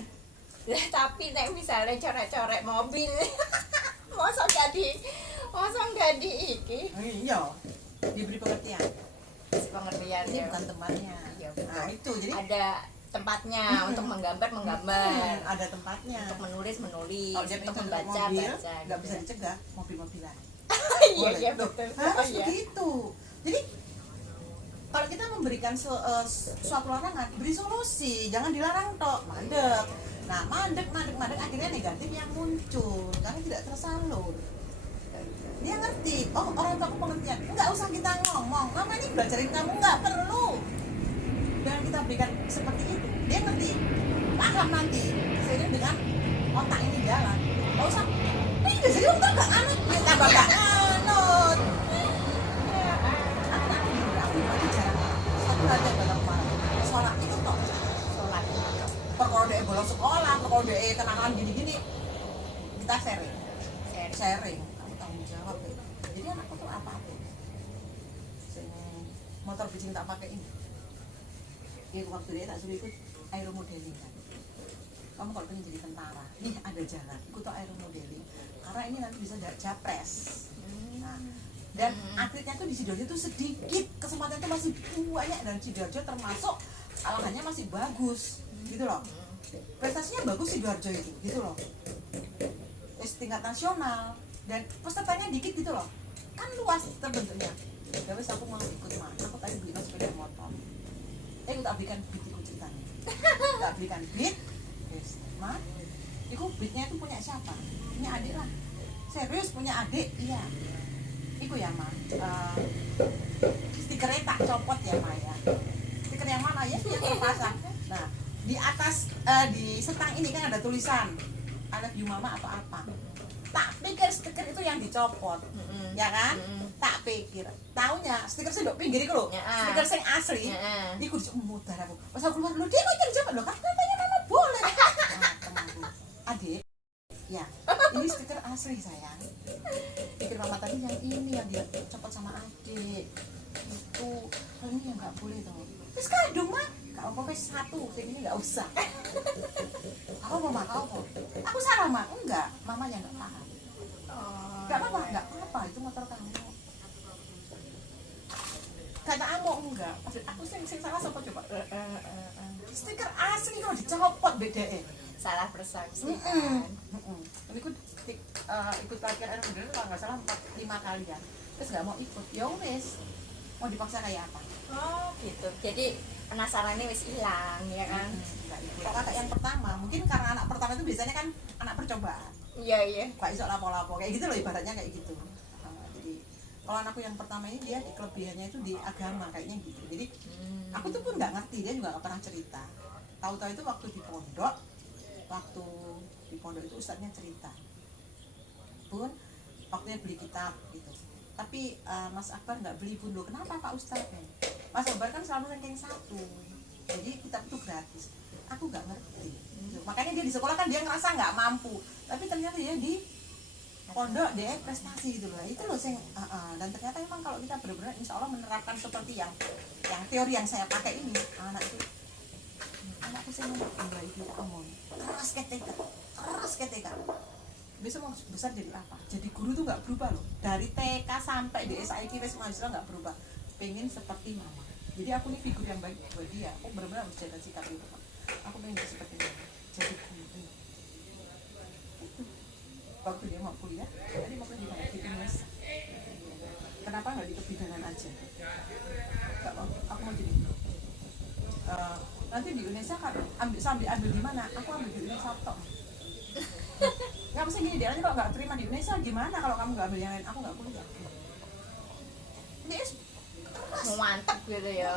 Lah, tapi nek misalnya coret-coret mobil, masa nggak di iki Iya, diberi pengertian. pengertian Ini ya. bukan tempatnya. Iya, betul. Nah itu jadi Ada tempatnya untuk menggambar, ada tempatnya. untuk menulis, Kalau dia untuk pintar membaca, mobil, baca. nggak gitu bisa ya. dicegah, mobil-mobilan. Iya, Boleh. iya, Loh, betul. harus Oh, iya. begitu. Jadi kalau kita memberikan suatu larangan, beri solusi, jangan dilarang tok, mandek. Nah, mandek akhirnya negatif yang muncul karena tidak tersalur. Dia ngerti, oh orang tua aku pengertian, nggak usah kita ngomong, mama ini belajarin kamu, nggak perlu. Dan kita berikan seperti itu, dia ngerti, paham nanti, seiring dengan otak ini jalan. Nggak usah, ini udah jadi orang tua gak anut, tambah gak anut. Aku jarang satu hal yang dalam sholat itu toh, Sholat. perkara dia bolos sekolah, perkara dia kenangan gini-gini, kita sharing, kamu tanggung jawab deh. Jadi anakku tuh apa tuh, motor bising tak pakai ini. Dia waktu dia tak suruh ikut aero modeling kan. Kamu kalau pengen jadi tentara, nih ada jalan, ikut tuh aero modeling. Karena ini nanti bisa japres. Nah, dan atletnya tuh di Sidoarjo tuh sedikit, kesempatan itu masih banyak, dan Sidoarjo termasuk kalangannya masih bagus, gitu loh. Prestasinya bagus Sidoarjo itu, gitu loh. Tingkat nasional dan pesertanya dikit gitu loh. Kan luas terbentuknya. Ya wes aku mau ikut mah. Aku tadi beli sepeda motor. Aku tak belikan beat ikut ceritanya. Tak belikan beat. Wes, mah. Iku beatnya itu punya siapa? Punya adik lah. Serius punya adik? Iya. Iku ya mah. Stikernya tak copot ya mah ya. stiker yang mana ya yang terpasang. Nah di atas di setang ini kan ada tulisan I love you mama atau apa. Tak pikir stiker itu yang dicopot, ya kan? Tak pikir, taunya stiker sing ndok pinggir iku lho, stiker sing asli. Iku mutar aku. Pas aku keluar lho, dia kok yang jawab lho, kan katanya mama boleh. Nah, temanku, adik, ya ini stiker asli sayang. Pikir mama tadi yang ini yang dia copot sama adik. Itu, kalau ini yang nggak boleh tuh. Terus kadung mah, kalau pokoknya satu, ini nggak usah. Aku mama kau, aku salah mah enggak, mamanya nggak paham. Nggak apa-apa, nggak apa-apa, itu motor kamu. Kata Amo enggak, aku sing salah siapa coba? Stiker asli kalau dicopot beda Salah persepsi kan. Ini ikut pelatihan anak bener kalau nggak salah 4-5 kali ya. Terus nggak mau ikut, ya wes mau dipaksa kayak apa? Oh gitu, jadi penasarannya wis hilang ya kan. Nggak ikut. Kalau kata yang pertama, mungkin karena anak pertama itu biasanya kan anak percobaan. Iya. Kak iso lapo-lapo kayak gitu loh ibaratnya kayak gitu. Jadi kalau anakku yang pertama ini dia kelebihannya itu di agama kayaknya gitu. Jadi aku tuh pun nggak ngerti, dia juga nggak pernah cerita. Tahu-tahu itu waktu di pondok itu ustadznya cerita. Pun waktunya beli kitab gitu. Tapi Mas Akbar nggak beli pun loh. Kenapa Pak Ustadz? Mas Akbar kan selalu ranking 1. Jadi kitab itu gratis. Aku nggak ngerti. Makanya dia di sekolah kan dia ngerasa nggak mampu. Tapi ternyata dia di pondok dia prestasi gitu loh. Itu loh dan ternyata memang kalau kita benar-benar insya Allah menerapkan seperti yang teori yang saya pakai ini, anakku sih ngomong kembali kita omong keras ketika besok mau besar jadi apa? Jadi guru tuh nggak berubah loh. Dari TK sampai di SIK wis mahasiswa nggak berubah. Pengen seperti mama. Jadi aku ini figur yang baik buat dia. Aku benar-benar harus jaga sikap itu. Aku pengen seperti mama. Jadi guru. Waktu dia mau kuliah, tadi mau kuliah di mana? Di Indonesia. Kenapa nggak di kebidanan aja? Nggak mau. Aku mau jadi. Nanti di Indonesia kan ambil di mana? Aku ambil di Indonesia tok. Nggak mesti gini, dia kalau nggak terima di Indonesia gimana kalau kamu nggak ambil yang lain? Aku nggak kuliah. Dia keras. Mantap gitu ya.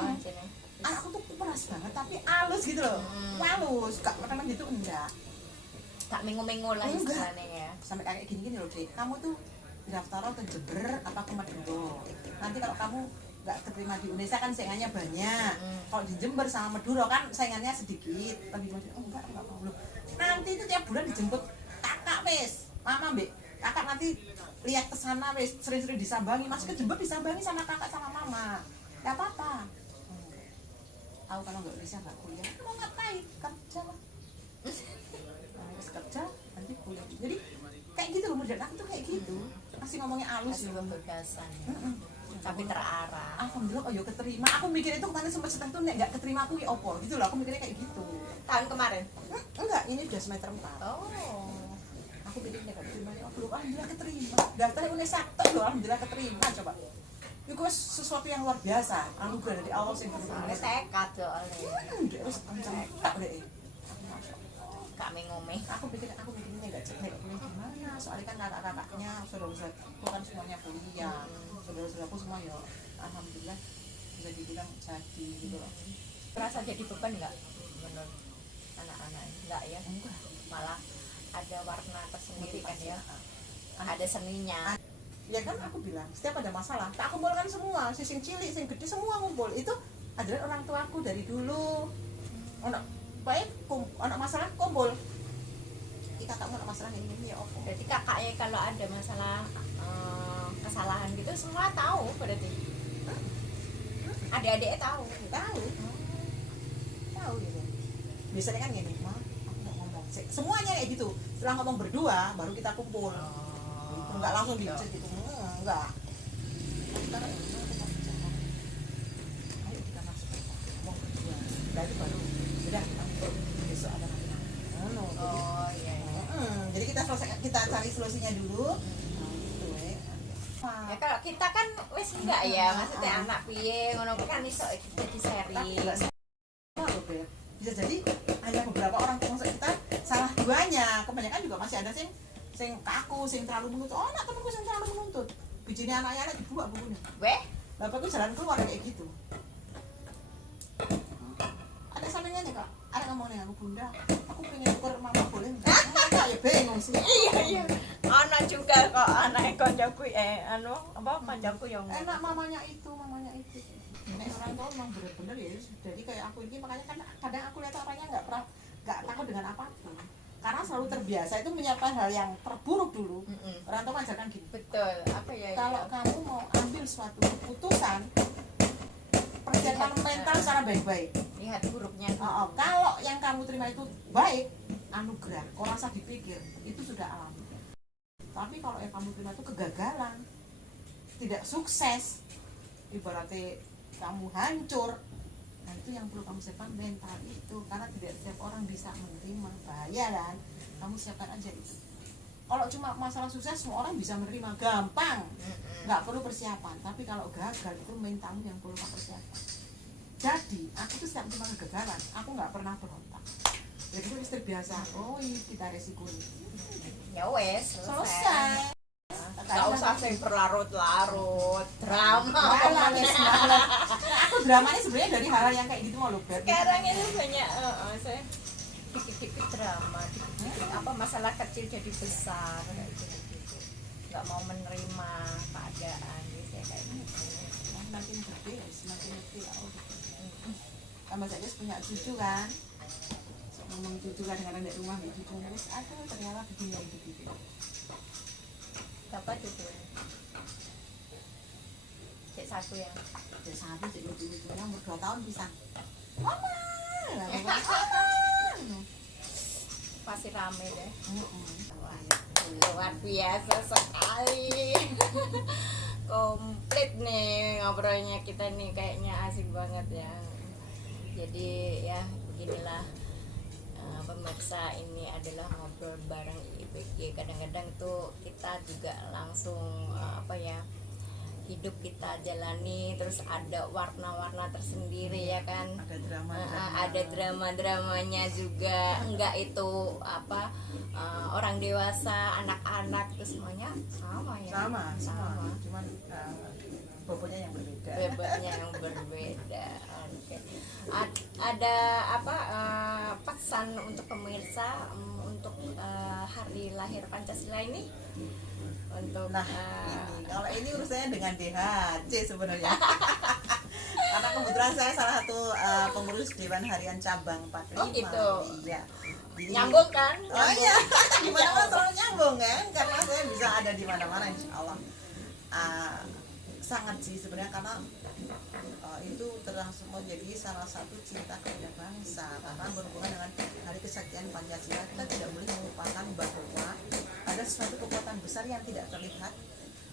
Anakku tuh keras banget tapi halus gitu loh. Halus, gak memang gitu enggak. Tak minggu-minggu lah istilahnya ya. Sampai kayak gini loh Dek, kamu tuh daftar ke Jember apa ke Madura. Nanti kalau kamu nggak keterima di Indonesia kan saingannya banyak. Kalau di Jember sama Madura kan saingannya sedikit. Tapi enggak mau loh. Nanti itu tiap bulan dijemput kakak wes, mama mbak, kakak nanti lihat ke sana wes, sering-sering disambangi, masuk ke Jember disambangi sama kakak sama mama. Gak apa-apa. Tahu kalau nggak bisa nggak kuliah, mau ngapain? Kerja lah. Harus kerja, nanti kuliah. Jadi kayak gitu loh, model aku tuh kayak gitu. Masih ngomongnya halus Kasih loh. kebebasan. Tapi terarah. Alhamdulillah, oh yo keterima. Aku mikir itu kemarin sempat setengah tuh nggak keterima aku ya opo gitu loh. Aku mikirnya kayak gitu. Tahun kemarin? Enggak, ini udah semester 4. Oh. Aku pikirnya nggak keterima ya, belum alhamdulillah keterima. Daftar Unesa tok loh, alhamdulillah keterima coba. Itu sesuatu yang luar biasa. Anugerah dari Allah sing Soalnya tekad soalnya. Terus tak deh. Kak ngomong. Aku pikirnya nggak jelek, gimana? Soalnya kan kakak-kakaknya, saudara-saudaraku kan semuanya kuliah. Saudara-saudaraku semua ya, alhamdulillah bisa dibilang jadi gitu loh. Merasa jadi beban nggak menurut anak-anak? Enggak ya? Enggak. Malah ada warna tersendiri kan ya? Ada seninya. Ya kan aku bilang, setiap ada masalah, tak kumpulkan semua, sing cilik, sing gede semua ngumpul. Itu adalah orang tuaku dari dulu. Baik, anak masalah kumpul. Kakakmu anak masalah ini ya opo. Berarti kakaknya kalau ada masalah kesalahan gitu semua tahu berarti. Adik-adiknya tahu gitu. Biasanya kan gini, Ma, aku mau ngomong. Semuanya kayak gitu. Setelah ngomong berdua, baru kita kumpul. Enggak langsung dicet gitu. Enggak. Sekarang aku mau bicara. Ayo kita masuk ngomong berdua. Dari baru sudah besok ada nanti. Oh iya. Jadi kita cari solusinya dulu. Gitu Ya kalau kita kan wes enggak ya, maksudnya anak piye ngono kan iso jadi sharing. Bisa jadi hanya beberapa orang termasuk kita salah duanya. Kebanyakan juga masih ada sing kaku, sing terlalu menuntut. Oh, anak temenku sing terlalu menuntut. Bijinya anaknya dibuat bukunya. Weh, Bapakku jalan keluar kayak gitu. ngomong nih aku bunda, aku pengen ukur mama boleh nggak? Mereka ya bingung sih. Iya. Anak juga kok anak koncoku koncoku yang Enak mamanya itu. Nek orang tua memang bener-bener ya. Jadi kayak aku ini makanya kan kadang aku lihat orangnya nggak takut dengan apapun. Karena selalu terbiasa itu menyiapkan hal yang terburuk dulu. Orang tua mengajarkan gini. betul. Apa ya? Kalau kamu mau ambil suatu keputusan, persiapkan mental secara baik-baik. Lihat buruknya. Kalau yang kamu terima itu baik, anugerah. Kau rasa dipikir, itu sudah alami. Tapi kalau yang kamu terima itu kegagalan, tidak sukses, ibaratnya kamu hancur, nah itu yang perlu kamu siapkan mental itu. Karena tidak setiap orang bisa menerima, bahaya kan. Kamu siapkan aja itu. Kalau cuma masalah sukses, semua orang bisa menerima, gampang, nggak perlu persiapan. Tapi kalau gagal itu mentalmu yang perlu kamu persiapan. Jadi aku tuh setiap terima kegagalan, aku nggak pernah berontak. Jadi aku terbiasa, oh ini kita resiko ini. Ya wes, Selesai. Gak usah sing berlarut-larut drama. Aku dramanya sebenarnya dari hal yang kayak gitu mau loh. Sekarang itu banyak saya dikit-dikit drama, dikit-dikit apa masalah kecil jadi besar kayak gitu. Nggak mau menerima keadaan gitu ya kayak gitu. Semakin gede, semakin ngerti ya. Tambah saya punya cucu kan. Ngomong cucu kan kadang di rumah gitu, cucu nulis ada ternyata begini begitu. Dapat itu. Cek satu ya. Cek satu cek lucu-lucunya umur 2 tahun bisa. Mama. Pasti rame deh. Luar biasa sekali. Komplit nih ngobrolnya kita nih, kayaknya asik banget ya. Jadi ya beginilah pemirsa, ini adalah ngobrol bareng IBG. Kadang-kadang tuh kita juga langsung hidup kita jalani, terus ada warna-warna tersendiri ya kan. Ada drama-dramanya juga. Enggak itu orang dewasa, anak-anak itu semuanya sama ya. Sama. Cuman bobotnya yang berbeda. Oke. Ada pesan untuk pemirsa untuk hari lahir Pancasila ini? Untuk ini kalau ini urusannya dengan DHC sebenarnya. Karena kebetulan saya salah satu pengurus Dewan Harian Cabang 45. Oh gitu. Iya. Jadi, nyambung kan? Oh iya, di mana-mana selalu nyambung kan? Karena saya bisa ada di mana-mana insya Allah. Sangat sih sebenarnya, karena itu terlangsung menjadi salah satu cinta kepada bangsa. Karena berhubungan dengan Hari Kesaktian Pancasila, kita tidak boleh melupakan bahwa ada suatu kekuatan besar yang tidak terlihat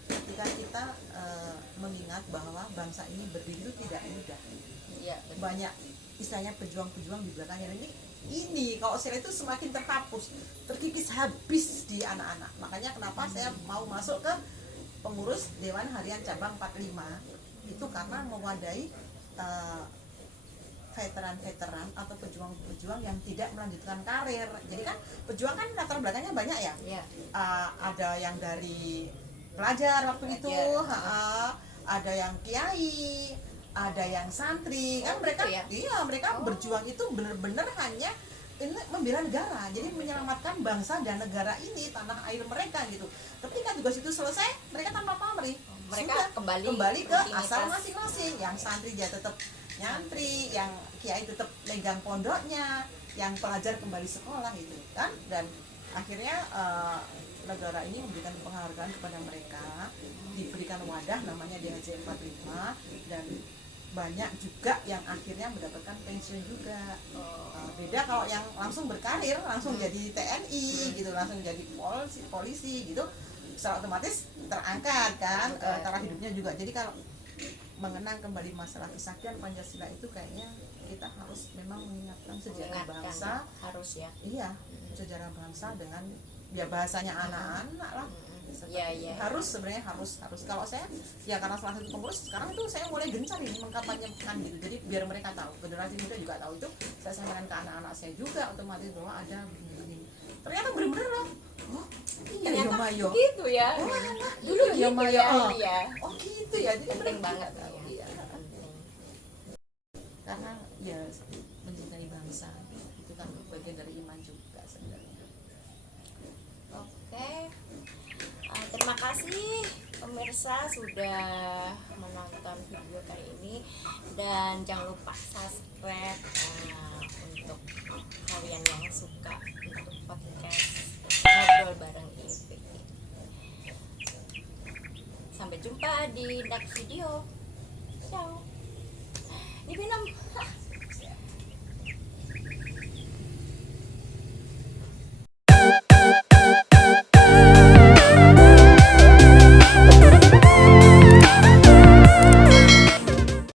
ketika kita mengingat bahwa bangsa ini berdiri itu tidak mudah. Iya, banyak istilahnya pejuang-pejuang di belakangnya. Ini kalau saya itu semakin terhapus, terkikis habis di anak-anak. Makanya kenapa saya mau masuk ke pengurus Dewan Harian Cabang 45 itu, karena mewadahi veteran-veteran atau pejuang-pejuang yang tidak melanjutkan karir. Jadi kan pejuang kan latar belakangnya banyak ya. Iya. Ada yang dari pelajar waktu itu, ada yang kiai, ada yang santri. Kan mereka mereka berjuang itu benar-benar hanya ini membela negara, jadi menyelamatkan bangsa dan negara ini, tanah air mereka gitu. Ketika tugas itu selesai, mereka tanpa pamrih, mereka kembali ke asal masing-masing. Yang santri dia tetap nyantri, yang kiai tetap megang pondoknya, yang pelajar kembali sekolah gitu kan. Dan akhirnya negara ini memberikan penghargaan kepada mereka, diberikan wadah namanya DHC 45, dan banyak juga yang akhirnya mendapatkan pensiun juga. Beda kalau yang langsung berkarir, langsung jadi TNI gitu, langsung jadi polisi gitu, secara otomatis terangkat kan taraf hidupnya juga. Jadi kalau mengenang kembali masalah kesaktian Pancasila itu kayaknya kita harus memang mengingatkan sejarah bangsa. Harus ya. Iya, sejarah bangsa dengan ya bahasanya anak-anak lah. Harus sebenarnya harus kalau saya ya karena salah satu pengurus sekarang itu saya mulai gencar ini mengkampanyekan gitu. Jadi biar mereka tahu, generasi muda juga tahu itu, saya sampaikan ke anak-anak saya juga otomatis bahwa ada begini. Ternyata benar-benar loh. Oh, iya ya Mayo. Gitu ya. Dulu ya Mayo. Iya. Oh gitu ya. Jadi penting banget ya. Iya. Karena ya mencintai bangsa itu kasih pemirsa sudah menonton video kali ini, dan jangan lupa subscribe untuk kalian yang suka untuk podcast ngobrol bareng IEBG. Sampai jumpa di next video.